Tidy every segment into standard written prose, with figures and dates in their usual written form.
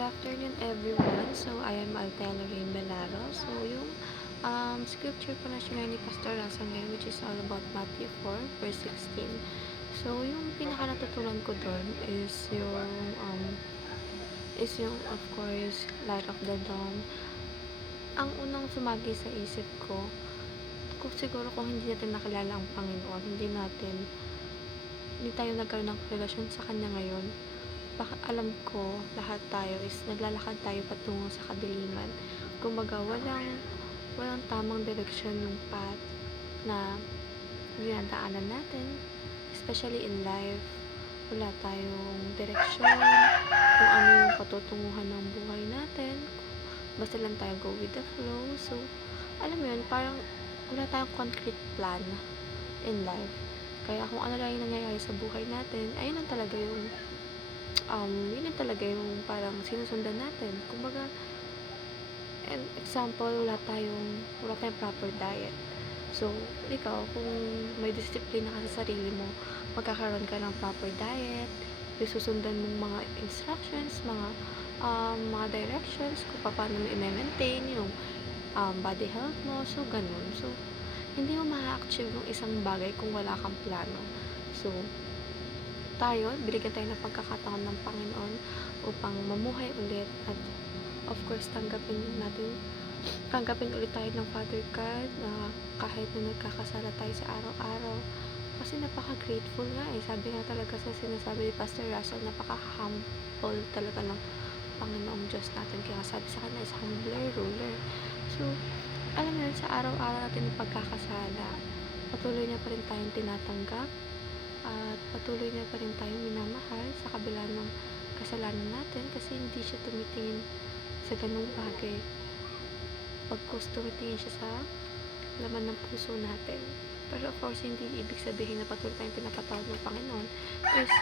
afternoon, everyone. So, I am Altela Rain Belaro. So, yung scripture po na sinare ni Pastor Rasa ngayon, which is all about Matthew 4, verse 16. So, yung pinaka natutunan ko doon is yung, of course, light of the dawn. Ang unang sumagi sa isip ko, kung siguro kung hindi natin nakilala ang Panginoon, hindi tayo nagkaroon ng relasyon sa Kanya ngayon, baka alam ko lahat tayo is naglalakad tayo patungo sa kadiliman. Kumbaga walang tamang direksyon yung path na dinadaanan natin, especially in life. Wala tayong direksyon kung ano yung patutunguhan ng buhay natin, basta lang tayo go with the flow. So alam mo yun, parang wala tayong concrete plan in life. Kaya kung ano lang yung nangyayari sa buhay natin, ayun lang talaga yun lang talaga yung parang sinusundan natin. Kumbaga, and example, wala tayong proper diet. So, ikaw, kung may disiplina ka sa sarili mo, magkakaroon ka ng proper diet, susundan mong mga instructions, mga directions, kung paano mo i-maintain yung body health mo. So, ganun. So, hindi mo ma-achieve yung isang bagay kung wala kang plano. So, binigyan tayo ng pagkakataon ng Panginoon upang mamuhay ulit at of course tanggapin ulit tayo ng Father God na kahit na nagkakasala tayo sa araw-araw, kasi napaka-grateful nga sabi nga talaga sa sinasabi ni Pastor Russell, napaka-humble talaga ng Panginoong Diyos natin, kaya sabi sa kanya is humbler ruler. So alam mo yun, sa araw-araw natin ng pagkakasala, patuloy niya pa rin tayong tinatanggap at patuloy niya pa rin tayong minamahal sa kabila ng kasalanan natin, kasi hindi siya tumitingin sa ganung bagay. Pagkus tumitingin siya sa laman ng puso natin. Pero of course, hindi ibig sabihin na patuloy tayong pinapatawad ng Panginoon is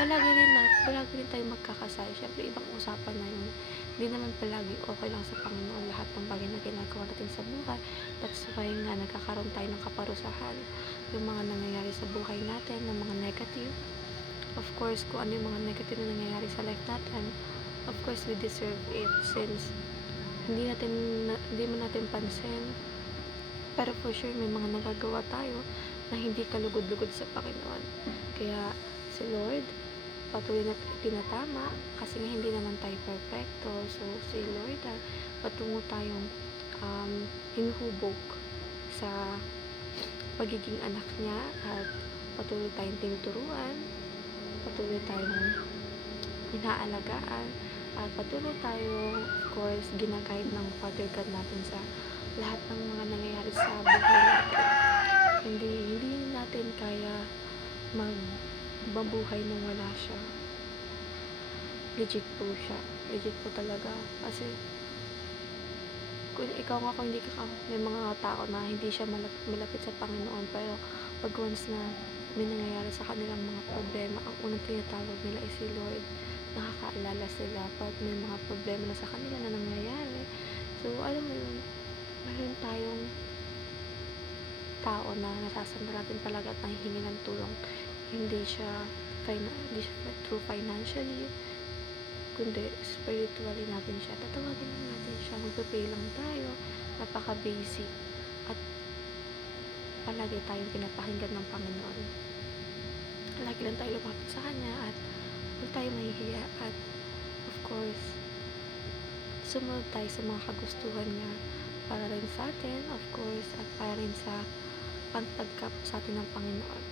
palagi rin tayong magkakasala. Siyempre, ibang usapan na yun. Hindi naman palagi okay lang sa Panginoon lahat ng bagay na ginagawa natin sa buhay. That's why nga nagkakaroon tayo ng kaparusahan. Yung mga nangyayari sa buhay natin, ng mga negative. Of course, kung ano yung mga negative na nangyayari sa life natin, of course, we deserve it since hindi mo natin pansin. Pero for sure, may mga nagagawa tayo na hindi kalugod-lugod sa Panginoon. Kaya si Lord, patuloy na tinatama kasi nga hindi naman tayo perfecto. So si Lord, patungo tayong hinuhubog sa pagiging anak niya at patuloy tayong tinuturuan, patuloy tayong inaalagaan, at patuloy tayong of course ginaguide ng Father God natin sa lahat ng mga nangyayari sa buhay natin. Hindi natin kaya magbabuhay nung wala siya. Legit po siya. Legit po talaga. Kasi kung ikaw nga, kung hindi ka, may mga tao na hindi siya malapit sa Panginoon, pero pag once na may nangyayari sa kanilang mga problema, ang unang tinatawag nila ay si Lord. Nakakaalala sila pag may mga problema na sa kanila na nangyayari. So alam mo yun, meron tayong tao na nasasamba natin talaga at nahihingi ng tulong. Hindi siya through financially, kundi spiritually natin siya. Tatawagin lang natin siya, magpe-pray lang tayo, napaka-basic, at palagi tayong pinapakinggan ng Panginoon. Lagi lang tayo lumapit sa Kanya at huwag tayo mahihiya, at of course, sumunod tayo sa mga kagustuhan niya para rin sa atin, of course, at para rin sa pagtagkap sa atin ng Panginoon.